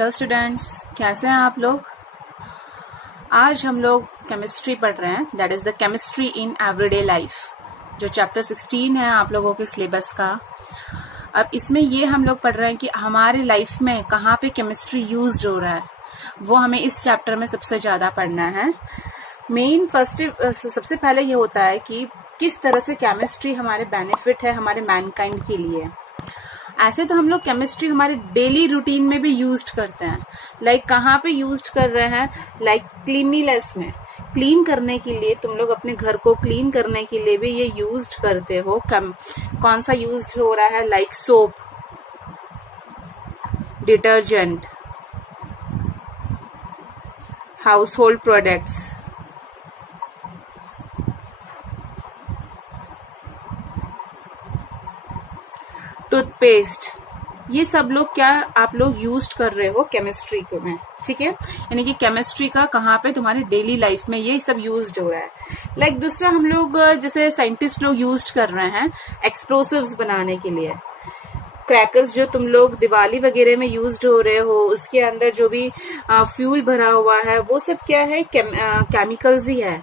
Hello students, कैसे हैं आप लोग। आज हम लोग केमिस्ट्री पढ़ रहे हैं, that is the chemistry in everyday life, जो चैप्टर 16 है आप लोगों के सिलेबस का। अब इसमें ये हम लोग पढ़ रहे हैं कि हमारे लाइफ में कहाँ पे केमिस्ट्री यूज हो रहा है, वो हमें इस चैप्टर में सबसे ज़्यादा पढ़ना है। सबसे पहले ये होता है कि किस तरह से केमिस्ट्री हमारे बेनिफिट है हमारे मैनकाइंड के लिए। ऐसे तो हम लोग केमिस्ट्री हमारे डेली रूटीन में भी यूज करते हैं। लाइक कहाँ पे यूज कर रहे हैं, लाइक क्लीनिनेस में, क्लीन करने के लिए, तुम लोग अपने घर को क्लीन करने के लिए भी ये यूज करते हो। कौन सा यूज हो रहा है, like soap, detergent, house hold products, toothpaste, ये सब लोग क्या आप लोग यूज कर रहे हो केमिस्ट्री को में, ठीक है। यानी कि केमिस्ट्री का कहाँ पे तुम्हारी डेली लाइफ में ये सब यूज हो रहा है। लाइक दूसरा हम लोग जैसे साइंटिस्ट लोग यूज कर रहे हैं एक्सप्लोसिव्स बनाने के लिए। क्रैकर्स जो तुम लोग दिवाली वगैरह में यूज हो रहे हो, उसके अंदर जो भी फ्यूल भरा हुआ है वो सब क्या है, केमिकल्स ही है।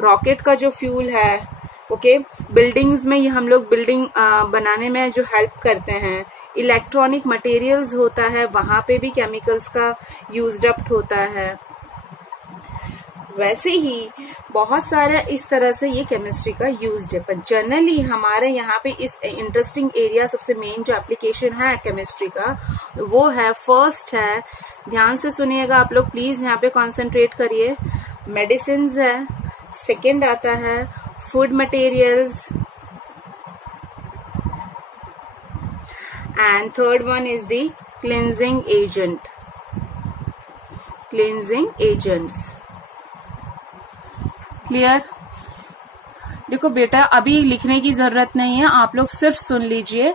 रॉकेट का जो फ्यूल है, ओके, बिल्डिंग्स में हम लोग बिल्डिंग बनाने में जो हेल्प करते हैं, इलेक्ट्रॉनिक मटेरियल्स होता है, वहां पे भी केमिकल्स का यूज्ड अप होता है। वैसे ही बहुत सारा इस तरह से ये केमिस्ट्री का यूज्ड है। पर जनरली हमारे यहाँ पे इस इंटरेस्टिंग एरिया सबसे मेन जो एप्लीकेशन है केमिस्ट्री का, वो है, फर्स्ट है, ध्यान से सुनिएगा आप लोग प्लीज, यहाँ पे कॉन्सेंट्रेट करिए, मेडिसिन है। सेकेंड आता है food materials, and third one is the cleansing agents। Clear. देखो बेटा, अभी लिखने की जरूरत नहीं है, आप लोग सिर्फ सुन लीजिए।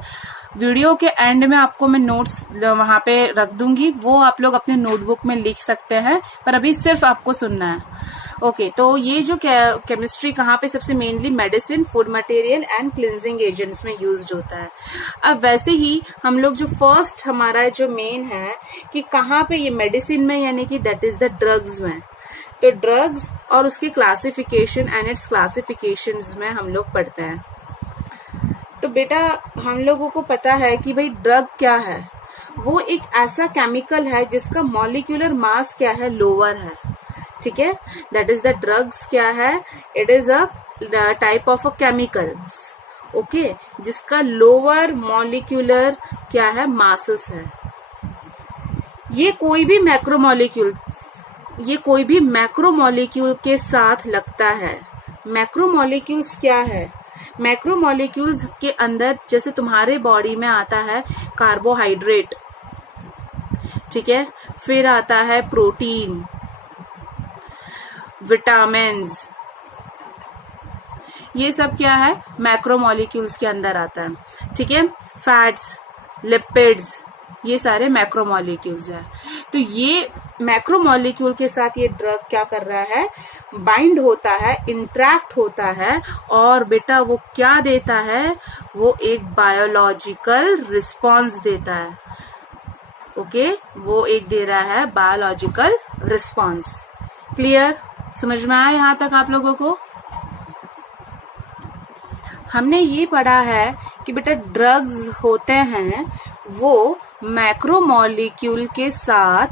वीडियो के एंड में आपको मैं नोट्स वहां पे रख दूंगी, वो आप लोग अपने नोटबुक में लिख सकते हैं, पर अभी सिर्फ आपको सुनना है। ओके, तो ये जो केमिस्ट्री कहाँ पे सबसे mainly medicine, food material and cleansing agents में यूज्ड होता है। अब वैसे ही हम लोग जो फर्स्ट हमारा जो मेन है कि कहाँ पे ये मेडिसिन में, यानी कि दैट इज द ड्रग्स में। तो ड्रग्स और उसकी क्लासिफिकेशन एंड इट्स क्लासिफिकेशंस में हम लोग पढ़ते हैं। तो बेटा हम लोगों को पता है कि भाई ड्रग क्या है। वो एक ऐसा केमिकल है जिसका मॉलिक्यूलर मास क्या है, लोअर है, ठीक है। दैट इज द ड्रग्स क्या है, it is a type of a chemicals, okay, जिसका लोअर मॉलिक्यूलर क्या है, मासेस है। ये कोई भी मैक्रोमॉलिक्यूल के साथ लगता है। मैक्रोमॉलिक्यूल्स क्या है, मैक्रोमॉलिक्यूल्स के अंदर जैसे तुम्हारे बॉडी में आता है कार्बोहाइड्रेट, ठीक है, फिर आता है प्रोटीन, विटामिन्स, ये सब क्या है, मैक्रोमॉलिक्यूल्स के अंदर आता है, ठीक है। फैट्स, लिपिड्स, ये सारे मैक्रोमॉलिक्यूल्स है। तो ये मैक्रोमॉलिक्यूल के साथ ये ड्रग क्या कर रहा है, बाइंड होता है, इंटरैक्ट होता है, और बेटा वो क्या देता है, वो एक बायोलॉजिकल रिस्पॉन्स देता है, ओके, वो एक दे रहा है बायोलॉजिकल रिस्पॉन्स। क्लियर, समझ में आया यहां तक आप लोगों को। हमने ये पढ़ा है कि बेटा ड्रग्स होते हैं वो मैक्रोमॉलिक्यूल के साथ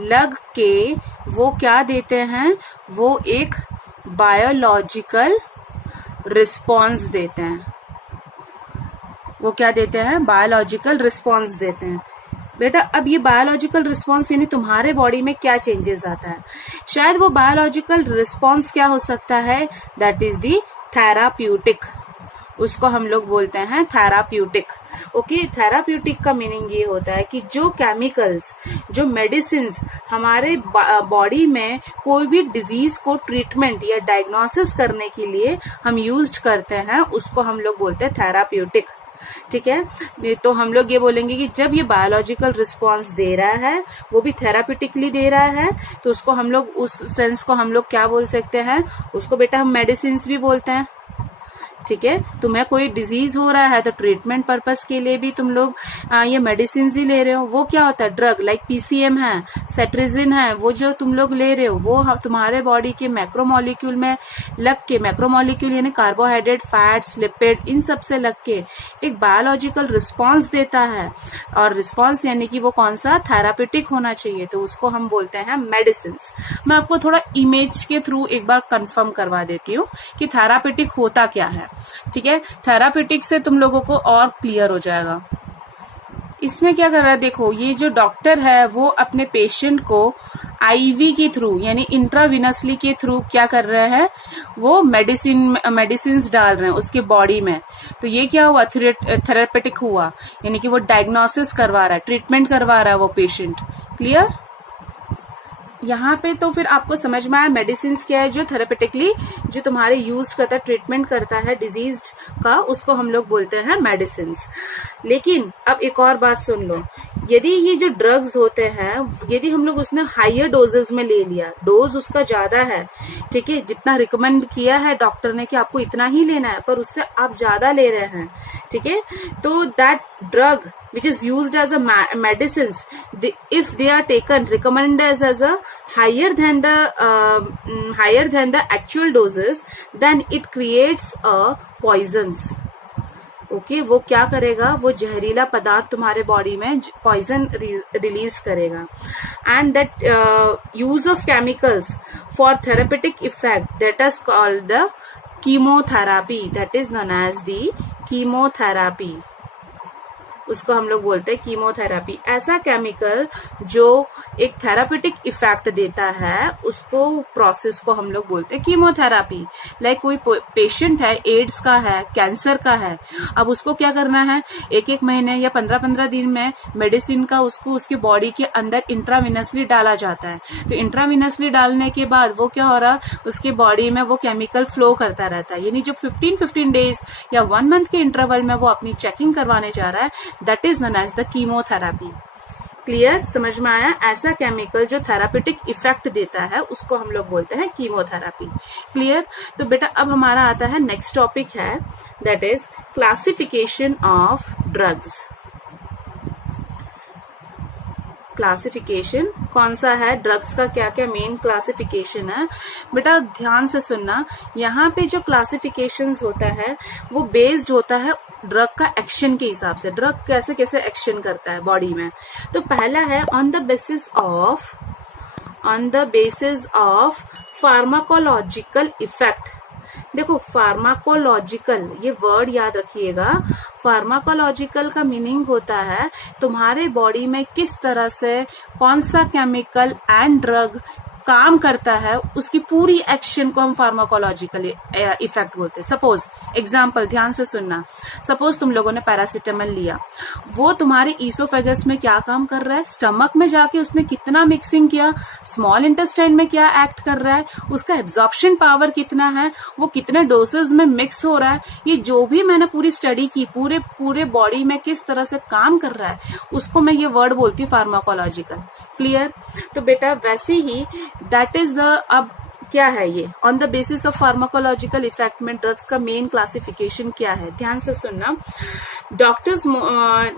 लग के वो क्या देते हैं, वो एक बायोलॉजिकल रिस्पॉन्स देते हैं। वो क्या देते हैं, बायोलॉजिकल रिस्पॉन्स देते हैं। बेटा अब ये बायोलॉजिकल रिस्पॉन्स यानी तुम्हारे बॉडी में क्या चेंजेस आता है, शायद वो बायोलॉजिकल रिस्पॉन्स क्या हो सकता है, दैट इज दी थेराप्यूटिक, उसको हम लोग बोलते हैं थेराप्यूटिक, ओके। थेराप्यूटिक का मीनिंग ये होता है कि जो केमिकल्स, जो मेडिसिन हमारे बॉडी में कोई भी डिजीज को ट्रीटमेंट या डायग्नोसिस करने के लिए हम यूज करते हैं, उसको हम लोग बोलते हैं थेराप्यूटिक, ठीक है। तो हम लोग ये बोलेंगे कि जब ये बायोलॉजिकल रिस्पॉन्स दे रहा है, वो भी थेराप्यूटिकली दे रहा है, तो उसको हम लोग, उस सेंस को हम लोग क्या बोल सकते हैं, उसको बेटा हम मेडिसिन भी बोलते हैं, ठीक है, तुम्हें कोई डिजीज हो रहा है तो ट्रीटमेंट पर्पस के लिए भी तुम लोग ये मेडिसिन ही ले रहे हो। वो क्या होता है, ड्रग लाइक पीसीएम है, सेट्रिजिन है, वो जो तुम लोग ले रहे हो वो तुम्हारे बॉडी के मैक्रोमोलिक्यूल में लग के, मैक्रोमोलिक्यूल यानी कार्बोहाइड्रेट, फैट्स, लिपिड, इन सब से लग के एक बायोलॉजिकल रिस्पॉन्स देता है। और रिस्पॉन्स यानी कि वो कौन सा, थेरापेटिक होना चाहिए, तो उसको हम बोलते हैं मेडिसिन। मैं आपको थोड़ा इमेज के थ्रू एक बार कंफर्म करवा देती हूँ कि थेरापेटिक होता क्या है। ठीक है, थेरापेटिक से तुम लोगों को और क्लियर हो जाएगा। इसमें क्या कर रहा है, देखो ये जो डॉक्टर है वो अपने पेशेंट को आईवी के थ्रू यानी इंट्राविनसली के थ्रू क्या कर रहे हैं, वो मेडिसिन डाल रहे हैं उसके बॉडी में। तो ये क्या हुआ, थेरापेटिक हुआ, यानी कि वो डायग्नोसिस करवा रहा है, ट्रीटमेंट करवा रहा है वो पेशेंट। क्लियर, यहाँ पे तो फिर आपको समझ में आया मेडिसिन क्या है, जो थेरेपेटिकली जो तुम्हारे यूज करता है, ट्रीटमेंट करता है डिजीज का, उसको हम लोग बोलते हैं मेडिसिन। लेकिन अब एक और बात सुन लो, यदि ये जो ड्रग्स होते हैं, यदि हम लोग उसने हायर डोजेस में ले लिया, डोज उसका ज्यादा है, ठीक है, जितना रिकमेंड किया है डॉक्टर ने कि आपको इतना ही लेना है, पर उससे आप ज्यादा ले रहे हैं, ठीक है, तो that drug which is used as a medicines, if they are taken recommended as a higher than the actual doses, then it creates a poisons. Okay, वो क्या करेगा, वो जहरीला पदार्थ तुम्हारे बॉडी में पॉइजन रिलीज करेगा। And that use of chemicals for therapeutic effect, that is called the chemotherapy, that is known as the chemotherapy, उसको हम लोग बोलते हैं कीमोथेरापी। ऐसा केमिकल जो एक थेरापेटिक इफेक्ट देता है, उसको प्रोसेस को हम लोग बोलते हैं कीमोथेरापी। लाइक कोई पेशेंट है, एड्स का है, कैंसर का है, अब उसको क्या करना है, एक एक महीने या 15-15 दिन में मेडिसिन का उसको उसके बॉडी के अंदर इंट्राविनसली डाला जाता है। तो इंट्राविनसली डालने के बाद वो क्या हो रहा, उसके बॉडी में वो केमिकल फ्लो करता रहता है, यानी जो 15 डेज या 1 मंथ के इंटरवल में वो अपनी चेकिंग करवाने जा रहा है, that is known as the chemotherapy. Clear, समझ में आया? ऐसा केमिकल जो थेरापेटिक इफेक्ट देता है उसको हम लोग बोलते हैं कीमोथेरापी। क्लियर, तो बेटा अब हमारा आता है नेक्स्ट टॉपिक है, that is classification of drugs. Classification कौन सा है, ड्रग्स का क्या क्या मेन क्लासिफिकेशन है, बेटा ध्यान से सुनना। यहाँ पे जो क्लासिफिकेशन होता है वो बेस्ड होता है ड्रग का एक्शन के हिसाब से, ड्रग कैसे कैसे एक्शन करता है बॉडी में। तो पहला है on the basis of pharmacological effect. देखो फार्माकोलॉजिकल, ये वर्ड याद रखिएगा, फार्माकोलॉजिकल का मीनिंग होता है तुम्हारे बॉडी में किस तरह से कौन सा केमिकल एंड ड्रग काम करता है, उसकी पूरी एक्शन को हम फार्माकोलॉजिकल इफेक्ट बोलते हैं। सपोज एग्जाम्पल, ध्यान से सुनना, सपोज तुम लोगों ने पैरासिटामोल लिया, वो तुम्हारे ईसोफेगस में क्या काम कर रहा है, स्टमक में जाके उसने कितना मिक्सिंग किया, स्मॉल इंटेस्टाइन में क्या एक्ट कर रहा है, उसका एब्जॉर्प्शन पावर कितना है, वो कितने डोसेज में मिक्स हो रहा है, ये जो भी मैंने पूरी स्टडी की, पूरे बॉडी में किस तरह से काम कर रहा है, उसको मैं ये वर्ड बोलती हूँ फार्माकोलॉजिकल। क्लियर, तो बेटा वैसे ही दैट इज द, अब क्या है ये, on the basis of pharmacological effect में ड्रग्स का मेन क्लासिफिकेशन क्या है, ध्यान से सुनना। डॉक्टर्स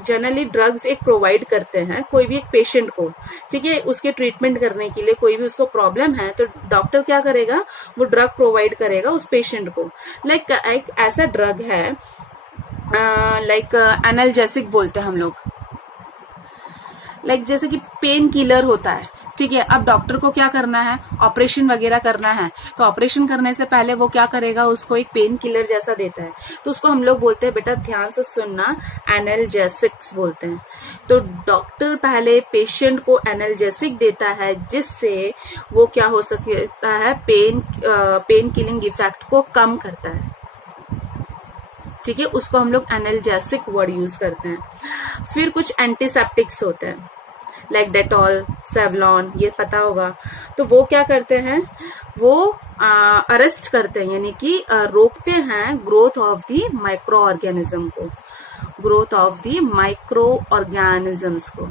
जनरली ड्रग्स एक प्रोवाइड करते हैं कोई भी एक पेशेंट को, ठीक है, उसके ट्रीटमेंट करने के लिए, कोई भी उसको प्रॉब्लम है तो डॉक्टर क्या करेगा, वो ड्रग प्रोवाइड करेगा उस पेशेंट को। लाइक एक ऐसा ड्रग है लाइक एनाल्जेसिक बोलते हैं हम लोग, लाइक जैसे कि पेन किलर होता है, ठीक है। अब डॉक्टर को क्या करना है, ऑपरेशन वगैरह करना है, तो ऑपरेशन करने से पहले वो क्या करेगा, उसको एक पेन किलर जैसा देता है, तो उसको हम लोग बोलते हैं, बेटा ध्यान से सुनना, एनाल्जेसिक्स बोलते हैं। तो डॉक्टर पहले पेशेंट को एनाल्जेसिक देता है जिससे वो क्या हो सकता है, पेन किलिंग इफेक्ट को कम करता है, ठीक है, उसको हम लोग एनाल्जेसिक वर्ड यूज करते हैं। फिर कुछ एंटीसेप्टिक्स होते हैं लाइक डेटॉल, सेवलॉन, ये पता होगा, तो वो क्या करते हैं, वो अरेस्ट करते हैं, यानी कि रोकते हैं growth of the microorganism को, growth of the microorganisms को।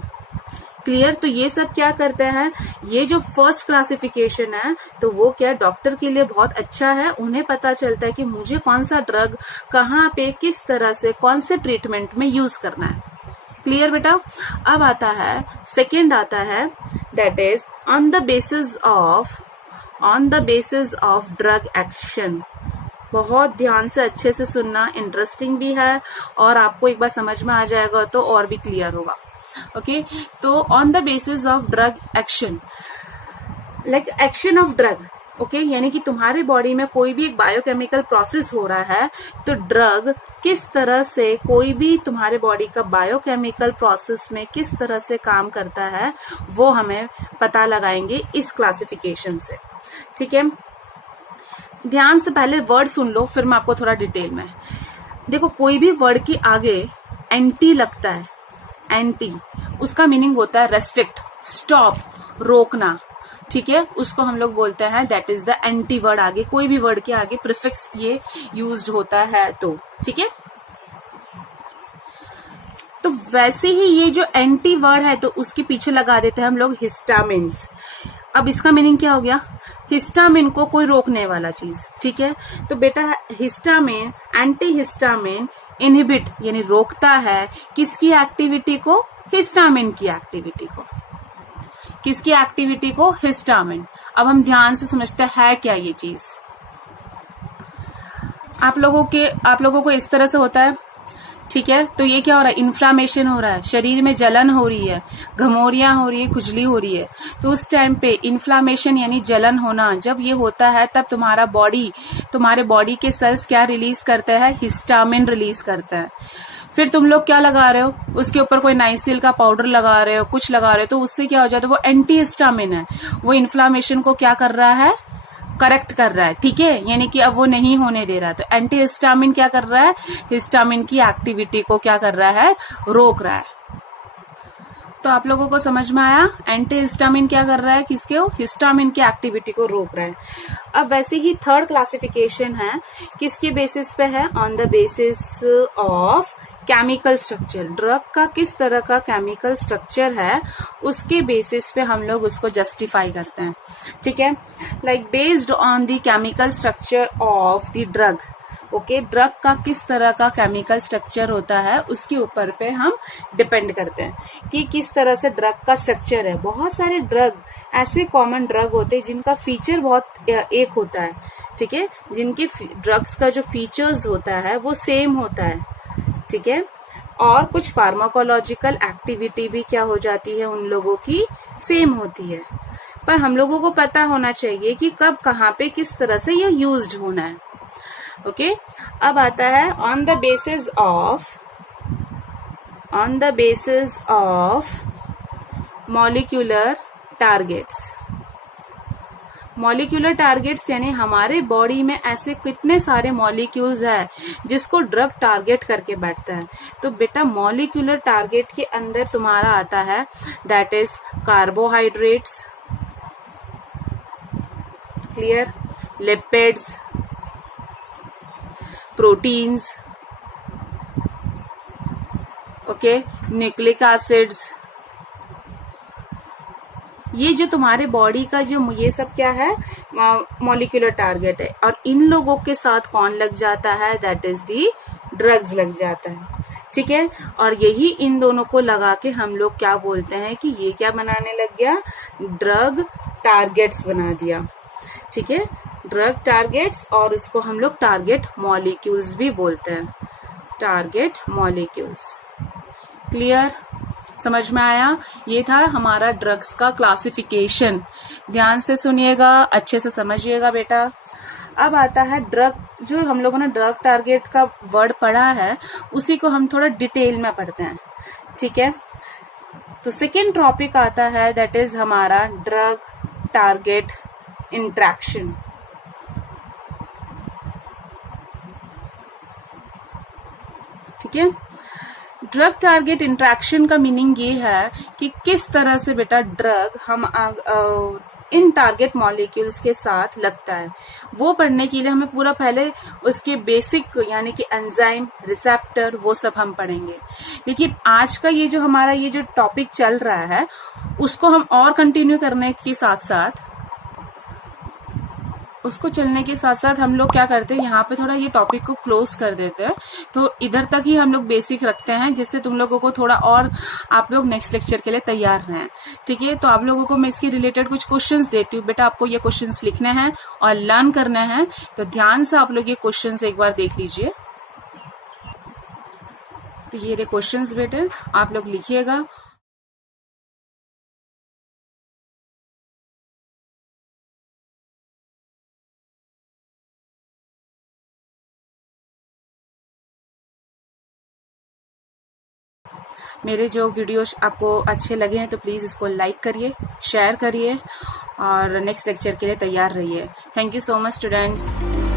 क्लियर। तो ये सब क्या करते हैं, ये जो फर्स्ट क्लासिफिकेशन है तो वो क्या डॉक्टर के लिए बहुत अच्छा है, उन्हें पता चलता है कि मुझे कौन सा ड्रग कहाँ पे किस तरह से कौन से ट्रीटमेंट में यूज करना है। क्लियर बेटा। अब आता है सेकेंड आता है that is on the basis of drug action. बहुत ध्यान से अच्छे से सुनना, इंटरेस्टिंग भी है और आपको एक बार समझ में आ जाएगा तो और भी क्लियर होगा। ओके तो on the basis of drug action, like action of drug, okay यानी कि तुम्हारे बॉडी में कोई भी एक बायोकेमिकल प्रोसेस हो रहा है तो ड्रग किस तरह से कोई भी तुम्हारे बॉडी का बायोकेमिकल प्रोसेस में किस तरह से काम करता है वो हमें पता लगाएंगे इस क्लासिफिकेशन से। ठीक है, ध्यान से पहले वर्ड सुन लो फिर मैं आपको थोड़ा डिटेल में। देखो कोई भी वर्ड के आगे एंटी लगता है, एंटी उसका मीनिंग होता है रेस्ट्रिक्ट, स्टॉप, रोकना। ठीक है, उसको हम लोग बोलते हैं that is the anti word. आगे कोई भी वर्ड के आगे प्रीफिक्स ये यूज्ड होता है तो ठीक है। तो वैसे ही ये जो एंटी वर्ड है तो उसके पीछे लगा देते हैं हम लोग हिस्टामिन्स। अब इसका मीनिंग क्या हो गया, हिस्टामिन को कोई रोकने वाला चीज। ठीक है, तो बेटा हिस्टामिन, एंटी हिस्टामिन इनहिबिट यानी रोकता है किसकी एक्टिविटी को, हिस्टामिन की एक्टिविटी को। किसकी एक्टिविटी को, हिस्टामिन। अब हम ध्यान से समझते हैं क्या ये चीज। आप लोगों को इस तरह से होता है। ठीक है, तो ये क्या हो रहा है, इन्फ्लामेशन हो रहा है, शरीर में जलन हो रही है, घमोरियां हो रही है, खुजली हो रही है। तो उस टाइम पे इन्फ्लामेशन यानी जलन होना जब ये होता है तब तुम्हारे बॉडी के सेल्स क्या रिलीज करते हैं, हिस्टामिन रिलीज करता है। फिर तुम लोग क्या लगा रहे हो, उसके ऊपर कोई नाइसिल का पाउडर लगा रहे हो, कुछ लगा रहे हो, तो उससे क्या हो जाता है, वो एंटी हिस्टामिन है, वो इन्फ्लामेशन को क्या कर रहा है, करेक्ट कर रहा है। ठीक है, यानी कि अब वो नहीं होने दे रहा। तो एंटी हिस्टामिन क्या कर रहा है, हिस्टामिन की एक्टिविटी को क्या कर रहा है, रोक रहा है। तो आप लोगों को समझ में आया, एंटी हिस्टामिन क्या कर रहा है, किसके, हिस्टामिन की एक्टिविटी को रोक रहा है। अब वैसे ही थर्ड क्लासिफिकेशन है, किसके बेसिस पे है, on the basis of chemical structure. Drug का किस तरह का केमिकल स्ट्रक्चर है उसके बेसिस पे हम लोग उसको जस्टिफाई करते हैं। ठीक है, like based on the chemical structure of the drug. Okay, drug का किस तरह का केमिकल स्ट्रक्चर होता है उसके ऊपर पे हम डिपेंड करते हैं कि किस तरह से ड्रग का स्ट्रक्चर है। बहुत सारे ड्रग ऐसे कॉमन ड्रग होते हैं जिनका फीचर बहुत एक होता है। ठीक है, जिनके ड्रग्स का जो फीचर्स होता है वो सेम होता है। ठीक है, और कुछ फार्माकोलॉजिकल एक्टिविटी भी क्या हो जाती है, उन लोगों की सेम होती है। पर हम लोगों को पता होना चाहिए कि कब कहाँ पे किस तरह से ये यूज्ड होना है। ओके, अब आता है on the basis of molecular targets. Molecular targets यानी हमारे बॉडी में ऐसे कितने सारे मॉलिक्यूल्स हैं जिसको ड्रग टारगेट करके बैठता है। तो बेटा मॉलिक्यूलर टारगेट के अंदर तुम्हारा आता है that is carbohydrates, clear, lipids, proteins, okay, nucleic acids. ये जो तुम्हारे बॉडी का जो ये सब क्या है, मॉलिक्यूलर टारगेट है। और इन लोगों के साथ कौन लग जाता है, दैट इज दी ड्रग्स लग जाता है। ठीक है, और यही इन दोनों को लगा के हम लोग क्या बोलते हैं कि ये क्या बनाने लग गया, ड्रग टारगेट्स बना दिया। ठीक है, ड्रग टारगेट्स, और उसको हम लोग टारगेट मॉलिक्यूल्स भी बोलते हैं, टारगेट मॉलिक्यूल्स। क्लियर, समझ में आया। ये था हमारा ड्रग्स का क्लासिफिकेशन। ध्यान से सुनिएगा, अच्छे से समझिएगा बेटा। अब आता है ड्रग, जो हम लोगों ने ड्रग टारगेट का वर्ड पढ़ा है उसी को हम थोड़ा डिटेल में पढ़ते हैं। ठीक है, तो सेकेंड टॉपिक आता है दैट इज हमारा ड्रग टारगेट इंटरेक्शन। ठीक है, ड्रग टारगेट इंटरेक्शन का मीनिंग ये है कि किस तरह से बेटा ड्रग हम इन टारगेट मॉलिक्यूल्स के साथ लगता है। वो पढ़ने के लिए हमें पूरा पहले उसके बेसिक यानी कि एंजाइम, रिसेप्टर, वो सब हम पढ़ेंगे। लेकिन आज का ये जो हमारा ये जो टॉपिक चल रहा है उसको हम और कंटिन्यू करने के साथ साथ उसको चलने के साथ साथ हम लोग क्या करते हैं, यहाँ पे थोड़ा ये टॉपिक को क्लोज कर देते हैं। तो इधर तक ही हम लोग बेसिक रखते हैं, जिससे तुम लोगों को थोड़ा और आप लोग नेक्स्ट लेक्चर के लिए तैयार रहें। ठीक है, तो आप लोगों को मैं इसके रिलेटेड कुछ क्वेश्चंस देती हूँ। बेटा आपको ये क्वेश्चंस लिखने हैं और लर्न करना है, तो ध्यान से आप लोग ये क्वेश्चंस एक बार देख लीजिए। तो ये रहे क्वेश्चंस बेटे, आप लोग लिखिएगा। मेरे जो वीडियोस आपको अच्छे लगे हैं तो प्लीज़ इसको लाइक करिए, शेयर करिए और नेक्स्ट लेक्चर के लिए तैयार रहिए। Thank you so much students.